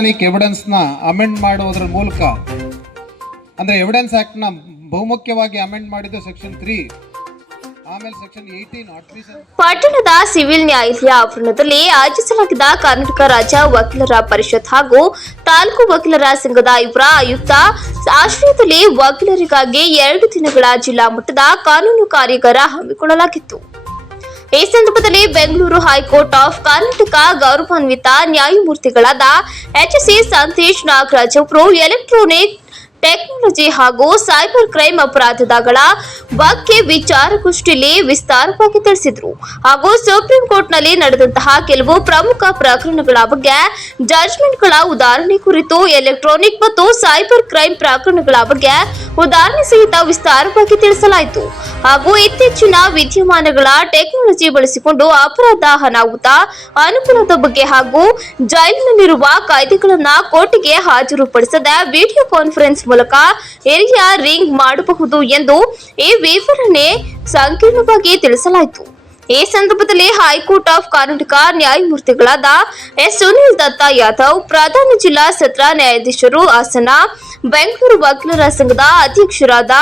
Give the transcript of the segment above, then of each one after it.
Electronic ಎವಿಡೆನ್ಸ್ನ amend ಮಾಡುವುದರ ಮೂಲಕ, ಅಂದರೆ ಎವಿಡೆನ್ಸ್ ಆ್ಯಕ್ಟ್ನ ಬಹುಮುಖ್ಯವಾಗಿ ಅಮೆಂಡ್ ಮಾಡಿದ್ದು ಸೆಕ್ಷನ್ ತ್ರೀ ಪಟ್ಟಣದ ಸಿವಿಲ್ ನ್ಯಾಯಾಲಯ ಆವರಣದಲ್ಲಿ ಆಯೋಜಿಸಲಾಗಿದ್ದ ಕರ್ನಾಟಕ ರಾಜ್ಯ ವಕೀಲರ ಪರಿಷತ್ ಹಾಗೂ ತಾಲೂಕು ವಕೀಲರ ಸಂಘದ ಇವರ ಆಯುಕ್ತ ಆಶ್ರಯದಲ್ಲಿ ವಕೀಲರಿಗಾಗಿ ಎರಡು ದಿನಗಳ ಜಿಲ್ಲಾ ಮಟ್ಟದ ಕಾನೂನು ಕಾರ್ಯಾಗಾರ ಹಮ್ಮಿಕೊಳ್ಳಲಾಗಿತ್ತು. ಈ ಸಂದರ್ಭದಲ್ಲಿ ಬೆಂಗಳೂರು ಹೈಕೋರ್ಟ್ ಆಫ್ ಕರ್ನಾಟಕ ಗೌರವಾನ್ವಿತ ನ್ಯಾಯಮೂರ್ತಿಗಳಾದ ಎಚ್ ಸಿ ಸಂತೇಶ್ ನಾಗರಾಜ್ ಅವರು ಎಲೆಕ್ಟ್ರಾನಿಕ್ ಟೆಕ್ನಾಲಜಿ ಹಾಗೂ ಸೈಬರ್ ಕ್ರೈಮ್ ಅಪರಾಧಗಳ ಬಗ್ಗೆ ವಿಚಾರಗೋಷ್ಠಿಯಲ್ಲಿ ವಿಸ್ತಾರವಾಗಿ ತಿಳಿಸಿದರು. ಹಾಗೂ ಸುಪ್ರೀಂ ಕೋರ್ಟ್ನಲ್ಲಿ ನಡೆದಂತಹ ಕೆಲವು ಪ್ರಮುಖ ಪ್ರಕರಣಗಳ ಬಗ್ಗೆ ಜಡ್ಜ್ಮೆಂಟ್ಗಳ ಉದಾಹರಣೆ ಕುರಿತು ಎಲೆಕ್ಟ್ರಾನಿಕ್ ಮತ್ತು ಸೈಬರ್ ಕ್ರೈಮ್ ಪ್ರಕರಣಗಳ ಬಗ್ಗೆ ಉದಾಹರಣೆ ಸಹಿತ ವಿಸ್ತಾರವಾಗಿ ತಿಳಿಸಲಾಯಿತು. ಹಾಗೂ ಇತ್ತೀಚಿನ ವಿದ್ಯಮಾನಗಳ ಟೆಕ್ನಾಲಜಿ ಬಳಸಿಕೊಂಡು ಅಪರಾಧ, ಅನಾಹುತ, ಅನುಕೂಲದ ಬಗ್ಗೆ ಹಾಗೂ ಜೈಲಿನಲ್ಲಿರುವ ಕಾಯ್ದೆಗಳನ್ನ ಕೋರ್ಟಿಗೆ ಹಾಜರುಪಡಿಸದ ವಿಡಿಯೋ ಕಾನ್ಫರೆನ್ಸ್ ಮೂಲಕ ಏರಿಯಾ ರಿಂಗ್ ಮಾಡಬಹುದು ಎಂದು ಈ ವಿವರಣೆ ಸಂಕೀರ್ಣವಾಗಿ ತಿಳಿಸಲಾಯಿತು. ಈ ಸಂದರ್ಭದಲ್ಲಿ ಹೈಕೋರ್ಟ್ ಆಫ್ ಕರ್ನಾಟಕ ನ್ಯಾಯಮೂರ್ತಿಗಳಾದ ಎಸ್ ಸುನಿಲ್ ದತ್ತ ಯಾದವ್, ಪ್ರಧಾನ ಜಿಲ್ಲಾ ಸತ್ರ ನ್ಯಾಯಾಧೀಶರು ಹಾಸನ, ಬೆಂಗಳೂರು ವಕೀಲರ ಸಂಘದ ಅಧ್ಯಕ್ಷರಾದ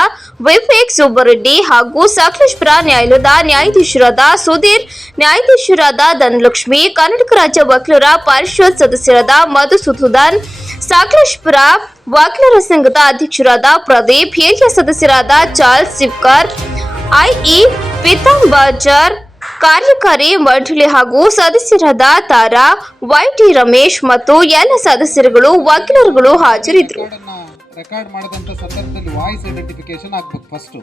ವಿವೇಕ್ ಸುಬ್ಬರೆಡ್ಡಿ ಹಾಗೂ ಸಕಲೇಶ್ಪುರ ನ್ಯಾಯಾಲಯದ ನ್ಯಾಯಾಧೀಶರಾದ ಸುಧೀರ್, ನ್ಯಾಯಾಧೀಶರಾದ ಧನಲಕ್ಷ್ಮಿ, ಕರ್ನಾಟಕ ರಾಜ್ಯ ವಕೀಲರ ಪರಿಷತ್ ಸದಸ್ಯರಾದ ಮಧುಸೂದನ್, ಸಕಲೇಶ್ಪುರ ವಕೀಲರ ಸಂಘದ ಅಧ್ಯಕ್ಷರಾದ ಪ್ರದೀಪ್, ಹಿರಿಯ ಸದಸ್ಯರಾದ ಚಾರ್ಲ್ಸ್ ಸಿವ್ಕರ್ ಐಇ ಪಿತಾಂಬಾಜರ್, ಕಾರ್ಯಕಾರಿ ಮಂಡಳಿ ಹಾಗೂ ಸದಸ್ಯರಾದ ತಾರಾ, ವೈಟಿ ರಮೇಶ್ ಮತ್ತು ಎಲ್ಲ ಸದಸ್ಯರುಗಳು ವಕೀಲರುಗಳು ಹಾಜರಿದ್ದರು. ರೆಕಾರ್ಡ್ ಮಾಡಿದಂಥ ಸಂದರ್ಭದಲ್ಲಿ ವಾಯ್ಸ್ ಐಡೆಂಟಿಫಿಕೇಶನ್ ಆಗ್ಬೇಕು ಫಸ್ಟು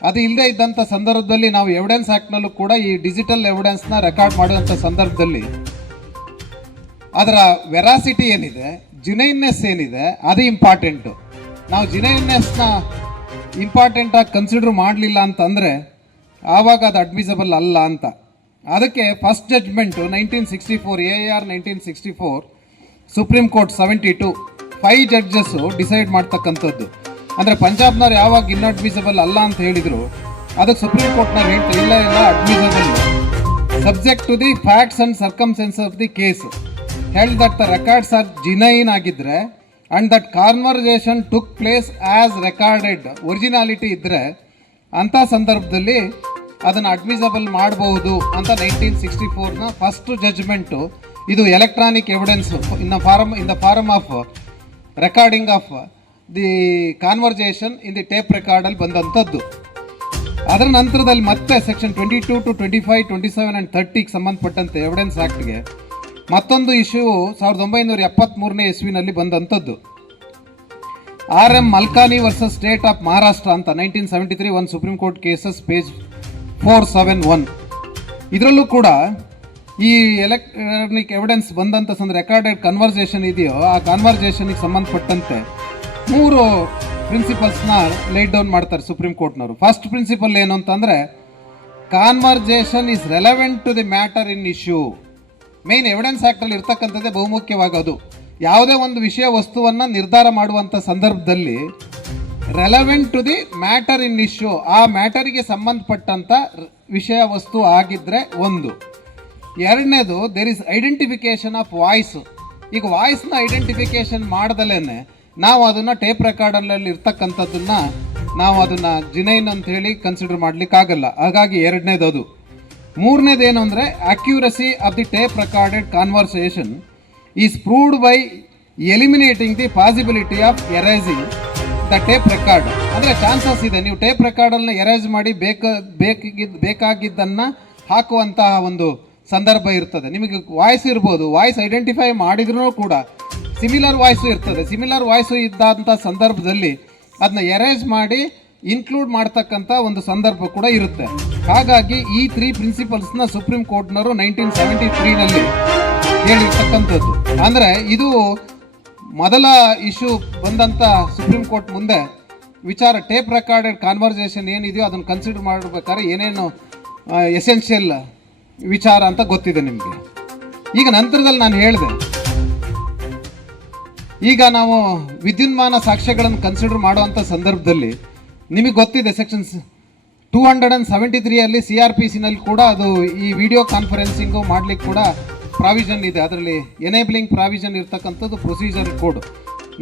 ಅದು ಇಲ್ಲದೆ ಇದ್ದಂಥ ಸಂದರ್ಭದಲ್ಲಿ ನಾವು ಎವಿಡೆನ್ಸ್ ಆ್ಯಕ್ಟ್ನಲ್ಲೂ ಕೂಡ ಈ ಡಿಜಿಟಲ್ ಎವಿಡೆನ್ಸ್ನ ರೆಕಾರ್ಡ್ ಮಾಡಿದಂಥ ಸಂದರ್ಭದಲ್ಲಿ ಅದರ ವೆರಾಸಿಟಿ ಏನಿದೆ? ಜುನೈನ್ನೆಸ್ ಏನಿದೆ, ಅದೇ ಇಂಪಾರ್ಟೆಂಟು ನಾವು ಜುನೈನ್ನೆಸ್ನ ಇಂಪಾರ್ಟೆಂಟಾಗಿ ಕನ್ಸಿಡರ್ ಮಾಡಲಿಲ್ಲ ಅಂತಂದರೆ, ಆವಾಗ ಅದು ಅಡ್ಮಿಸಬಲ್ ಅಲ್ಲ ಅಂತ. ಅದಕ್ಕೆ first judgment nineteen sixty four A R nineteen sixty four supreme court seventy two five judges decide ಮಾಡ್ತಕ್ಕಂಥದ್ದು. ಅಂದರೆ ಪಂಜಾಬ್ನವ್ರು ಯಾವಾಗ ಇನ್ಅಡ್ಮಿಸಬಲ್ ಅಲ್ಲ ಅಂತ ಹೇಳಿದರು, ಅದಕ್ಕೆ ಸುಪ್ರೀಂ ಕೋರ್ಟ್ನವ್ರು ಹೇಳ್ತಾರೆ ಇಲ್ಲ ಇಲ್ಲ admissible subject to the facts and circumstances of the case held that the records are genuine ಆಗಿದ್ರೆ and that conversation took place as recorded originality ಇದ್ದರೆ ಅಂಥ ಸಂದರ್ಭದಲ್ಲಿ ಅದನ್ನು ಅಡ್ಮಿಸಬಲ್ ಮಾಡಬಹುದು ಅಂತ ನೈನ್ಟೀನ್ ಸಿಕ್ಸ್ಟಿ ಫೋರ್ನ ಫಸ್ಟ್ ಜಡ್ಜ್ಮೆಂಟು ಇದು electronic evidence in the form in the form of recording of the conversation in the tape ರೆಕಾರ್ಡಲ್ಲಿ ಬಂದಂಥದ್ದು ಅದರ ನಂತರದಲ್ಲಿ ಮತ್ತೆ section twenty two two twenty five twenty seven and ತರ್ಟಿಗೆ ಸಂಬಂಧಪಟ್ಟಂತೆ ಎವಿಡೆನ್ಸ್ ಆ್ಯಕ್ಟ್ಗೆ ಮತ್ತೊಂದು ಇಶ್ಯೂ ಸಾವಿರದ ಒಂಬೈನೂರ ಎಪ್ಪತ್ತ್ಮೂರನೇ ಇಸ್ವಿನಲ್ಲಿ ಬಂದಂಥದ್ದು. R M Malkani versus state of Maharashtra ಅಂತ nineteen seventy three one supreme court cases page four seven one ಇದರಲ್ಲೂ ಕೂಡ ಈ ಎಲೆಕ್ಟ್ರಾನಿಕ್ ಎವಿಡೆನ್ಸ್ ಬಂದಂಥ ಸಂದ ರೆಕಾರ್ಡೆಡ್ ಕನ್ವರ್ಸೇಷನ್ ಇದೆಯೋ, ಆ ಕನ್ವರ್ಸೇಷನಿಗೆ ಸಂಬಂಧಪಟ್ಟಂತೆ ಮೂರು ಪ್ರಿನ್ಸಿಪಲ್ಸ್ನ ಲೈಟ್ ಡೌನ್ ಮಾಡ್ತಾರೆ ಸುಪ್ರೀಂ ಕೋರ್ಟ್ನವರು ಫಸ್ಟ್ ಪ್ರಿನ್ಸಿಪಲ್ ಏನು ಅಂತಂದರೆ conversation is relevant to the matter in issue main evidence ಆ್ಯಕ್ಟಲ್ಲಿ ಇರ್ತಕ್ಕಂಥದ್ದೇ ಬಹುಮುಖ್ಯವಾಗೋದು. ಯಾವುದೇ ಒಂದು ವಿಷಯ ವಸ್ತುವನ್ನು ನಿರ್ಧಾರ ಮಾಡುವಂಥ ಸಂದರ್ಭದಲ್ಲಿ relevant to the matter in issue ಆ ಮ್ಯಾಟರಿಗೆ ಸಂಬಂಧಪಟ್ಟಂಥ ವಿಷಯ ವಸ್ತು ಆಗಿದ್ದರೆ ಒಂದು. ಎರಡನೇದು there is identification of voice ಈಗ ವಾಯ್ಸ್ನ ಐಡೆಂಟಿಫಿಕೇಷನ್ ಮಾಡ್ದಲೇ ನಾವು ಅದನ್ನು ಟೇಪ್ ರೆಕಾರ್ಡಲ್ಲಿ ಇರ್ತಕ್ಕಂಥದ್ದನ್ನ ನಾವು ಅದನ್ನು ಜಿನೈನ್ ಅಂತ ಹೇಳಿ ಕನ್ಸಿಡರ್ ಮಾಡಲಿಕ್ಕಾಗಲ್ಲ. ಹಾಗಾಗಿ ಎರಡನೇದು ಅದು ಮೂರನೇದು ಏನು ಅಂದರೆ accuracy of the tape recorded conversation is proved by eliminating the possibility of erasing the tape record ಅಂದರೆ ಚಾನ್ಸಸ್ ಇದೆ, ನೀವು ಟೇಪ್ ರೆಕಾರ್ಡನ್ನು ಎರೇಸ್ ಮಾಡಿ ಬೇಕ ಬೇಕಿದ್ದ ಬೇಕಾಗಿದ್ದನ್ನು ಹಾಕುವಂತಹ ಒಂದು ಸಂದರ್ಭ ಇರ್ತದೆ. ನಿಮಗೆ ವಾಯ್ಸ್ ಇರ್ಬೋದು ವಾಯ್ಸ್ ಐಡೆಂಟಿಫೈ ಮಾಡಿದ್ರೂ ಕೂಡ ಸಿಮಿಲರ್ ವಾಯ್ಸು ಇರ್ತದೆ. ಸಿಮಿಲರ್ ವಾಯ್ಸು ಇದ್ದಂಥ ಸಂದರ್ಭದಲ್ಲಿ ಅದನ್ನ ಎರೇಸ್ ಮಾಡಿ ಇನ್ಕ್ಲೂಡ್ ಮಾಡ್ತಕ್ಕಂಥ ಒಂದು ಸಂದರ್ಭ ಕೂಡ ಇರುತ್ತೆ. ಹಾಗಾಗಿ ಈ ತ್ರೀ ಪ್ರಿನ್ಸಿಪಲ್ಸ್ನ ಸುಪ್ರೀಂ ಕೋರ್ಟ್ನವರು ನೈನ್ಟೀನ್ ಸೆವೆಂಟಿ ತ್ರೀನಲ್ಲಿ ಹೇಳಿರ್ತಕ್ಕಂಥದ್ದು. ಅಂದರೆ ಇದು ಮೊದಲ ಇಶ್ಯೂ ಬಂದಂಥ ಸುಪ್ರೀಂ ಕೋರ್ಟ್ ಮುಂದೆ ವಿಚಾರ ಟೇಪ್ ರೆಕಾರ್ಡೆಡ್ ಕಾನ್ವರ್ಸೇಷನ್ ಏನಿದೆಯೋ ಅದನ್ನು ಕನ್ಸಿಡರ್ ಮಾಡಬೇಕಾದ್ರೆ ಏನೇನು ಎಸೆನ್ಷಿಯಲ್ ವಿಚಾರ ಅಂತ ಗೊತ್ತಿದೆ ನಿಮಗೆ. ಈಗ ನಂತರದಲ್ಲಿ ನಾನು ಹೇಳಿದೆ. ಈಗ ನಾವು ವಿದ್ಯುನ್ಮಾನ ಸಾಕ್ಷ್ಯಗಳನ್ನು ಕನ್ಸಿಡರ್ ಮಾಡುವಂಥ ಸಂದರ್ಭದಲ್ಲಿ ನಿಮಗೆ ಗೊತ್ತಿದೆ sections two hundred and seventy ತ್ರೀಯಲ್ಲಿ C R P ಸಿನಲ್ಲಿ ಕೂಡ ಅದು ಈ ವಿಡಿಯೋ ಕಾನ್ಫರೆನ್ಸಿಂಗು ಮಾಡಲಿಕ್ಕೆ ಕೂಡ ಪ್ರಾವಿಷನ್ ಇದೆ. ಅದರಲ್ಲಿ ಎನೇಬ್ಲಿಂಗ್ ಪ್ರಾವಿಷನ್ ಇರ್ತಕ್ಕಂಥದ್ದು ಪ್ರೊಸೀಜರ್ ಕೋಡ್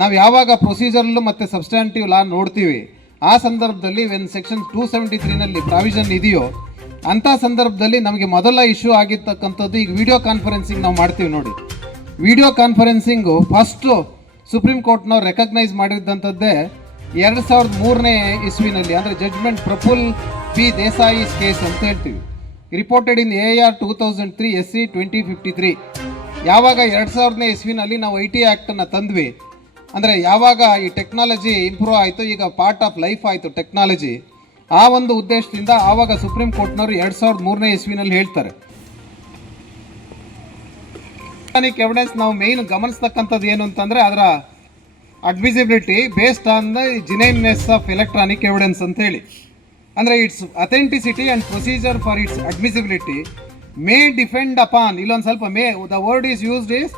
ನಾವು ಯಾವಾಗ ಪ್ರೊಸೀಜರ್ಲು ಮತ್ತು ಸಬ್ಸ್ಟ್ಯಾಂಟಿವ್ ಲಾ ನೋಡ್ತೀವಿ. ಆ ಸಂದರ್ಭದಲ್ಲಿ ವೆನ್ ಸೆಕ್ಷನ್ ಟೂ ಸೆವೆಂಟಿ ತ್ರೀನಲ್ಲಿ ಪ್ರಾವಿಷನ್ ಇದೆಯೋ, ಅಂಥ ಸಂದರ್ಭದಲ್ಲಿ ನಮಗೆ ಮೊದಲ ಇಶ್ಯೂ ಆಗಿರ್ತಕ್ಕಂಥದ್ದು ಈಗ ವಿಡಿಯೋ ಕಾನ್ಫರೆನ್ಸಿಂಗ್ ನಾವು ಮಾಡ್ತೀವಿ ನೋಡಿ. ವಿಡಿಯೋ ಕಾನ್ಫರೆನ್ಸಿಂಗು ಫಸ್ಟು ಸುಪ್ರೀಂ ಕೋರ್ಟ್ನವ್ರು ರೆಕಗ್ನೈಸ್ ಮಾಡಿದಂಥದ್ದೇ ಎರಡು ಸಾವಿರದ ಮೂರನೇ ಇಸ್ವಿನಲ್ಲಿ, ಅಂದರೆ judgment Praful B Desai case ಅಂತ ಹೇಳ್ತೀವಿ. Reported in A R two thousand three S C twenty fifty three ಯಾವಾಗ ಎರಡು ಸಾವಿರದನೇ ಇಸ್ವಿನಲ್ಲಿ ನಾವು ಐ ಟಿ ಆ್ಯಕ್ಟನ್ನು ತಂದ್ವಿ, ಅಂದರೆ ಯಾವಾಗ ಈ ಟೆಕ್ನಾಲಜಿ ಇಂಪ್ರೂವ್ ಆಯಿತು, ಈಗ ಪಾರ್ಟ್ ಆಫ್ ಲೈಫ್ ಆಯಿತು ಟೆಕ್ನಾಲಜಿ ಆ ಒಂದು ಉದ್ದೇಶದಿಂದ ಆವಾಗ ಸುಪ್ರೀಂ ಕೋರ್ಟ್ನವರು ಎರಡು ಸಾವಿರದ ಮೂರನೇ ಇಸ್ವಿನಲ್ಲಿ ಹೇಳ್ತಾರೆ. ಎವಿಡೆನ್ಸ್ ನಾವು ಮೇಯ್ನ್ ಗಮನಿಸ್ತಕ್ಕಂಥದ್ದು ಏನು ಅಂತಂದರೆ, ಅದರ admissibility based on the genuineness of electronic evidence ಅಂತ ಹೇಳಿ. ಅಂದರೆ its authenticity and procedure for its admissibility may depend upon ಇಲ್ಲೊಂದು ಸ್ವಲ್ಪ may the word is used is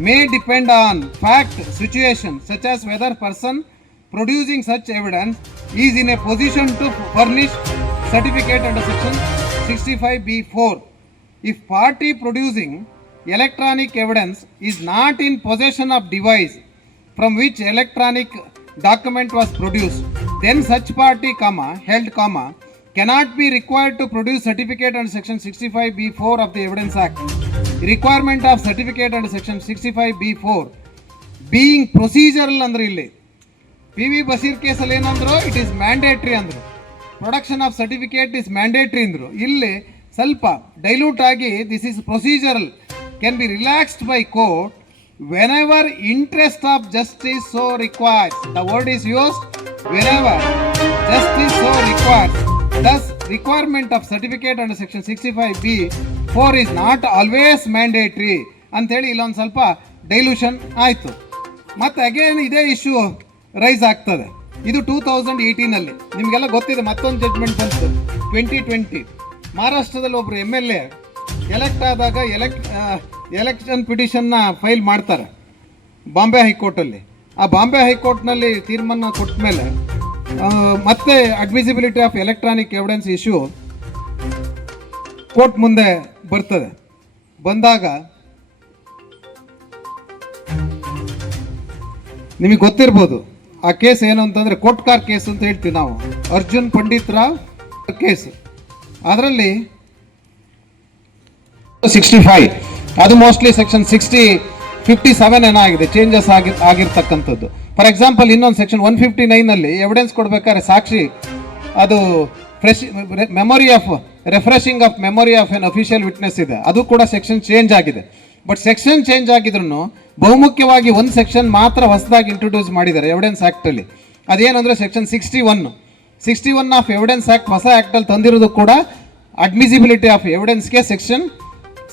may depend on fact situation such as whether person producing such evidence is in a position to furnish certificate under section sixty five B four if party producing electronic evidence is not in possession of device from which electronic document was produced then such party comma held comma cannot be required to produce certificate under section 65b4 of the evidence act requirement of certificate under section 65b4 being procedural ಅಂದ್ರೆ ಇಲ್ಲಿ P V Basheer ಕೇಸಲ್ಲಿ ಏನಂದ್ರು it is mandatory ಅಂದರು production of certificate is mandatory ಅಂದರು ಇಲ್ಲಿ ಸ್ವಲ್ಪ dilute ಆಗಿ this is procedural can be relaxed by court of justice so requires the word is used whenever justice so requires thus requirement of certificate under section sixty five B four is not always mandatory ಅಂಥೇಳಿ ಇಲ್ಲೊಂದು ಸ್ವಲ್ಪ dilution ಆಯಿತು. ಮತ್ತು again ಇದೇ issue rice ಆಗ್ತದೆ. ಇದು two thousand ಏಯ್ಟೀನಲ್ಲಿ ನಿಮಗೆಲ್ಲ ಗೊತ್ತಿದೆ, ಮತ್ತೊಂದು ಜಡ್ಜ್ಮೆಂಟ್ ಬಂತು. ಟ್ವೆಂಟಿ ಟ್ವೆಂಟಿ ಮಹಾರಾಷ್ಟ್ರದಲ್ಲಿ ಒಬ್ಬರು ಎಂ ಎಲ್ ಎ ಎಲೆಕ್ಟ್ ಆದಾಗ ಎಲೆಕ್ಟ್ ಎಲೆಕ್ಷನ್ ಪಿಟಿಷನ್ನ ಫೈಲ್ ಮಾಡ್ತಾರೆ ಬಾಂಬೆ ಹೈಕೋರ್ಟಲ್ಲಿ. ಆ ಬಾಂಬೆ ಹೈಕೋರ್ಟ್ನಲ್ಲಿ ತೀರ್ಮಾನ ಕೊಟ್ಟ ಮೇಲೆ ಮತ್ತೆ admissibility of electronic evidence issue court ಮುಂದೆ ಬರ್ತದೆ. ಬಂದಾಗ ನಿಮಗೆ ಗೊತ್ತಿರ್ಬೋದು, ಆ ಕೇಸ್ ಏನು ಅಂತಂದರೆ ಕೋಟ್ಕಾರ್ ಕೇಸ್ ಅಂತ ಹೇಳ್ತೀವಿ ನಾವು. ಅರ್ಜುನ್ ಪಂಡಿತ್ ರಾವ್ ಕೇಸ್. ಅದರಲ್ಲಿ ಸಿಕ್ಸ್ಟಿ ಫೈವ್ ಅದು mostly section sixty fifty seven ಏನಾಗಿದೆ ಚೇಂಜಸ್ ಆಗಿ, ಆಗಿರ್ತಕ್ಕಂಥದ್ದು. ಫಾರ್ ಎಕ್ಸಾಂಪಲ್ ಇನ್ನೊಂದು ಸೆಕ್ಷನ್ ಒನ್ ಫಿಫ್ಟಿ ನೈನಲ್ಲಿ ಎವಿಡೆನ್ಸ್ ಕೊಡಬೇಕಾದ್ರೆ ಸಾಕ್ಷಿ, ಅದು fresh memory of refreshing of memory of an official witness ಇದೆ. ಅದು ಕೂಡ ಸೆಕ್ಷನ್ ಚೇಂಜ್ ಆಗಿದೆ. ಬಟ್ ಸೆಕ್ಷನ್ ಚೇಂಜ್ ಆಗಿದ್ರು ಬಹುಮುಖ್ಯವಾಗಿ ಒಂದು ಸೆಕ್ಷನ್ ಮಾತ್ರ ಹೊಸದಾಗಿ ಇಂಟ್ರೊಡ್ಯೂಸ್ ಮಾಡಿದ್ದಾರೆ ಎವಿಡೆನ್ಸ್ ಆ್ಯಕ್ಟಲ್ಲಿ ಅದೇನಂದರೆ section sixty one sixty one of evidence act ಹೊಸ ಆ್ಯಕ್ಟಲ್ಲಿ ತಂದಿರೋದು ಕೂಡ admissibility of ಎವಿಡೆನ್ಸ್ಗೆ section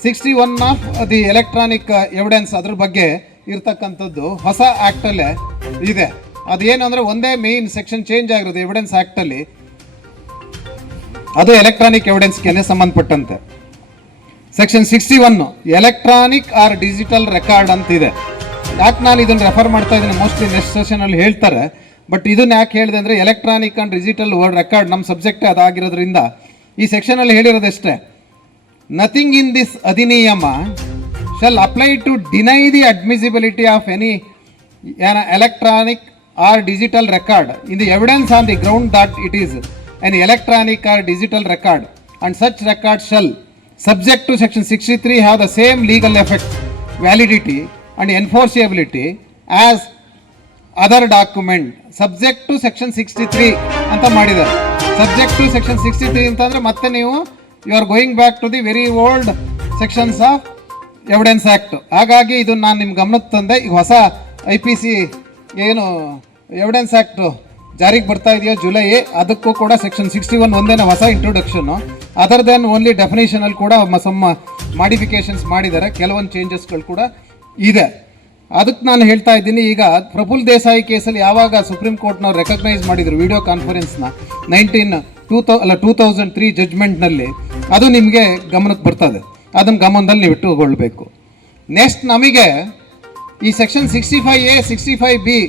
sixty one of the electronic evidence ಅದ್ರ ಬಗ್ಗೆ ಇರ್ತಕ್ಕಂಥದ್ದು ಹೊಸ ಆ್ಯಕ್ಟಲ್ಲೇ ಇದೆ. ಅದೇನು ಅಂದರೆ ಒಂದೇ ಮೇನ್ ಸೆಕ್ಷನ್ ಚೇಂಜ್ ಆಗಿರೋದು ಎವಿಡೆನ್ಸ್ ಆ್ಯಕ್ಟಲ್ಲಿ ಅದು ಎಲೆಕ್ಟ್ರಾನಿಕ್ ಎವಿಡೆನ್ಸ್ಗೆ ಸಂಬಂಧಪಟ್ಟಂತೆ. Section sixty one electronic or digital record ಅಂತಿದೆ ಯಾಕೆ ನಾನು ಇದನ್ನು ರೆಫರ್ ಮಾಡ್ತಾ ಇದ್ದೀನಿ? ಮೋಸ್ಟ್ಲಿ ನೆಕ್ಸ್ಟ್ ಸೆಷನಲ್ಲಿ ಹೇಳ್ತಾರೆ. ಬಟ್ ಇದನ್ನ ಯಾಕೆ ಹೇಳಿದೆ ಅಂದರೆ electronic and digital word record ನಮ್ಮ ಸಬ್ಜೆಕ್ಟೇ ಅದಾಗಿರೋದ್ರಿಂದ ಈ ಸೆಕ್ಷನಲ್ಲಿ ಹೇಳಿರೋದಷ್ಟೇ. Nothing this Adhiniyama shall apply to deny the admissibility of any an electronic or digital record in the evidence on the ground that it is an electronic or digital record and such record shall subject to section 63 have the same legal effect validity and enforceability as other document subject to section sixty three ಅಂತ ಮಾಡಿದ್ದಾರೆ subject to section sixty three ಅಂತಂದರೆ ಮತ್ತೆ ನೀವು you are going back to the very old sections of evidence act ಹಾಗಾಗಿ ಇದು ನಾನು ನಿಮ್ಮ ಗಮನಕ್ಕೆ ತಂದೆ ಈಗ ಹೊಸ ಐ ಪಿ ಸಿ ಏನು ಎವಿಡೆನ್ಸ್ ಆ್ಯಕ್ಟು ಜಾರಿಗೆ ಬರ್ತಾ ಇದೆಯೋ ಜುಲೈ, ಅದಕ್ಕೂ ಕೂಡ ಸೆಕ್ಷನ್ ಸಿಕ್ಸ್ಟಿ ಒನ್ ಒಂದೇನೆ ಹೊಸ ಇಂಟ್ರೊಡಕ್ಷನ್ನು ಅದರ್ ದೆನ್ ಓನ್ಲಿ ಡೆಫಿನೇಷನಲ್ಲಿ ಕೂಡ ಸಮ್ಮ ಮಾಡಿಫಿಕೇಶನ್ಸ್ ಮಾಡಿದ್ದಾರೆ, ಕೆಲವೊಂದು ಚೇಂಜಸ್ಗಳು ಕೂಡ ಇದೆ. ಅದಕ್ಕೆ ನಾನು ಹೇಳ್ತಾ ಇದ್ದೀನಿ, ಈಗ ಪ್ರಫುಲ್ ದೇಸಾಯಿ ಕೇಸಲ್ಲಿ ಯಾವಾಗ ಸುಪ್ರೀಂ ಕೋರ್ಟ್ನವ್ರು ರೆಕಗ್ನೈಸ್ ಮಾಡಿದರು ವಿಡಿಯೋ ಕಾನ್ಫರೆನ್ಸ್ನ ನೈನ್ಟೀನ್ ಟೂ ತೌ, ಅಲ್ಲ, ಟೂ ತೌಸಂಡ್ ತ್ರೀ ಜಜ್ಮೆಂಟ್ನಲ್ಲಿ ಅದು ನಿಮಗೆ ಗಮನಕ್ಕೆ ಬರ್ತದೆ ಅದನ್ನು ಗಮನದಲ್ಲಿ ನೀವು ಇಟ್ಟುಕೊಳ್ಬೇಕು ನೆಕ್ಸ್ಟ್ ನಮಗೆ ಈ section sixty five A sixty five B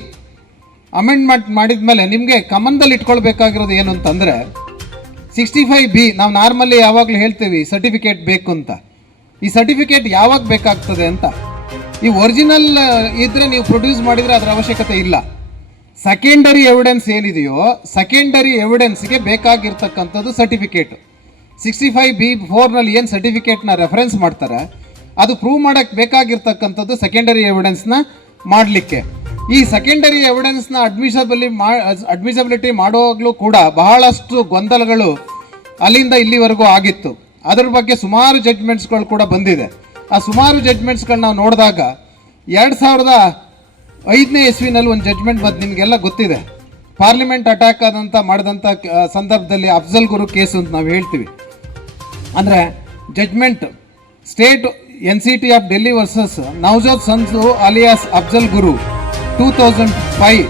amendment ಮಾಡಿದ ಮೇಲೆ ನಿಮಗೆ ಕಮನ್ದಲ್ಲಿ ಇಟ್ಕೊಳ್ಬೇಕಾಗಿರೋದು ಏನು ಅಂತಂದರೆ ಸಿಕ್ಸ್ಟಿ ಫೈವ್ ಬಿ ನಾವು ನಾರ್ಮಲಿ ಯಾವಾಗಲೂ ಹೇಳ್ತೀವಿ ಸರ್ಟಿಫಿಕೇಟ್ ಬೇಕು ಅಂತ. ಈ ಸರ್ಟಿಫಿಕೇಟ್ ಯಾವಾಗ ಬೇಕಾಗ್ತದೆ ಅಂತ. ಈ ಒರಿಜಿನಲ್ ಇದ್ರೆ ನೀವು ಪ್ರೊಡ್ಯೂಸ್ ಮಾಡಿದರೆ ಅದರ ಅವಶ್ಯಕತೆ ಇಲ್ಲ. ಸೆಕೆಂಡರಿ ಎವಿಡೆನ್ಸ್ ಏನಿದೆಯೋ ಸೆಕೆಂಡರಿ ಎವಿಡೆನ್ಸ್ಗೆ ಬೇಕಾಗಿರ್ತಕ್ಕಂಥದ್ದು ಸರ್ಟಿಫಿಕೇಟ್ ಸಿಕ್ಸ್ಟಿ ಫೈವ್ ಬಿ ಫೋರ್ನಲ್ಲಿ ಏನು ಸರ್ಟಿಫಿಕೇಟ್ನ ರೆಫರೆನ್ಸ್ ಮಾಡ್ತಾರೆ, ಅದು ಪ್ರೂವ್ ಮಾಡೋಕ್ಕೆ ಬೇಕಾಗಿರ್ತಕ್ಕಂಥದ್ದು ಸೆಕೆಂಡರಿ ಎವಿಡೆನ್ಸ್ನ ಮಾಡಲಿಕ್ಕೆ. ಈ ಸೆಕೆಂಡರಿ ಎವಿಡೆನ್ಸ್ನ ಅಡ್ಮಿಷಬಲಿ ಮಾ ಅಡ್ಮಿಸಬಿಲಿಟಿ ಮಾಡುವಾಗಲೂ ಕೂಡ ಬಹಳಷ್ಟು ಗೊಂದಲಗಳು ಅಲ್ಲಿಂದ ಇಲ್ಲಿವರೆಗೂ ಆಗಿತ್ತು. ಅದ್ರ ಬಗ್ಗೆ ಸುಮಾರು ಜಡ್ಜ್ಮೆಂಟ್ಸ್ಗಳು ಕೂಡ ಬಂದಿದೆ. ಆ ಸುಮಾರು ಜಡ್ಮೆಂಟ್ಸ್ಗಳನ್ನ ನಾವು ನೋಡಿದಾಗ, ಎರಡು ಸಾವಿರದ ಐದನೇ ಇಸ್ವಿನಲ್ಲಿ ಒಂದು ಜಡ್ಜ್ಮೆಂಟ್ ಬಂದು ನಿಮಗೆಲ್ಲ ಗೊತ್ತಿದೆ. ಪಾರ್ಲಿಮೆಂಟ್ ಅಟ್ಯಾಕ್ ಆದಂಥ ಮಾಡಿದಂಥ ಸಂದರ್ಭದಲ್ಲಿ ಅಫ್ಜಲ್ ಗುರು ಕೇಸು ಅಂತ ನಾವು ಹೇಳ್ತೀವಿ. ಅಂದರೆ judgment state N C T of Delhi versus Navjot Sandhu alias Afzal Guru two thousand five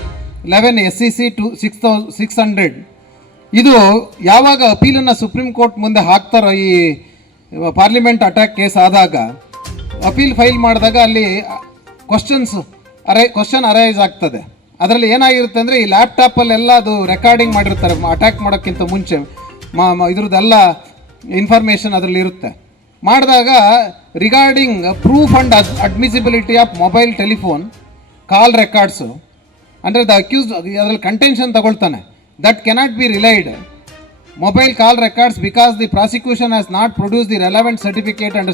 eleven S C C two six thou six hundred ಇದು ಯಾವಾಗ ಅಪೀಲನ್ನು ಸುಪ್ರೀಂ ಕೋರ್ಟ್ ಮುಂದೆ ಹಾಕ್ತಾರೋ ಈ ಪಾರ್ಲಿಮೆಂಟ್ ಅಟ್ಯಾಕ್ ಕೇಸ್ ಆದಾಗ, ಅಪೀಲ್ ಫೈಲ್ ಮಾಡಿದಾಗ ಅಲ್ಲಿ questions ಅರೈ question arise ಆಗ್ತದೆ. ಅದರಲ್ಲಿ ಏನಾಗಿರುತ್ತೆ ಅಂದರೆ ಈ ಲ್ಯಾಪ್ಟಾಪಲ್ಲೆಲ್ಲ ಅದು ರೆಕಾರ್ಡಿಂಗ್ ಮಾಡಿರ್ತಾರೆ ಅಟ್ಯಾಕ್ ಮಾಡೋಕ್ಕಿಂತ ಮುಂಚೆ. ಮಾ ಇದ್ರದ್ದೆಲ್ಲ ಇನ್ಫಾರ್ಮೇಷನ್ ಅದರಲ್ಲಿ ಇರುತ್ತೆ. ಮಾಡಿದಾಗ regarding proof and admissibility of mobile telephone call records ಅಂದರೆ ದ ಅಕ್ಯೂಸ್ ಅದರಲ್ಲಿ contention ತಗೊಳ್ತಾನೆ. That cannot be relied mobile call records because the prosecution has not produce the relevant certificate and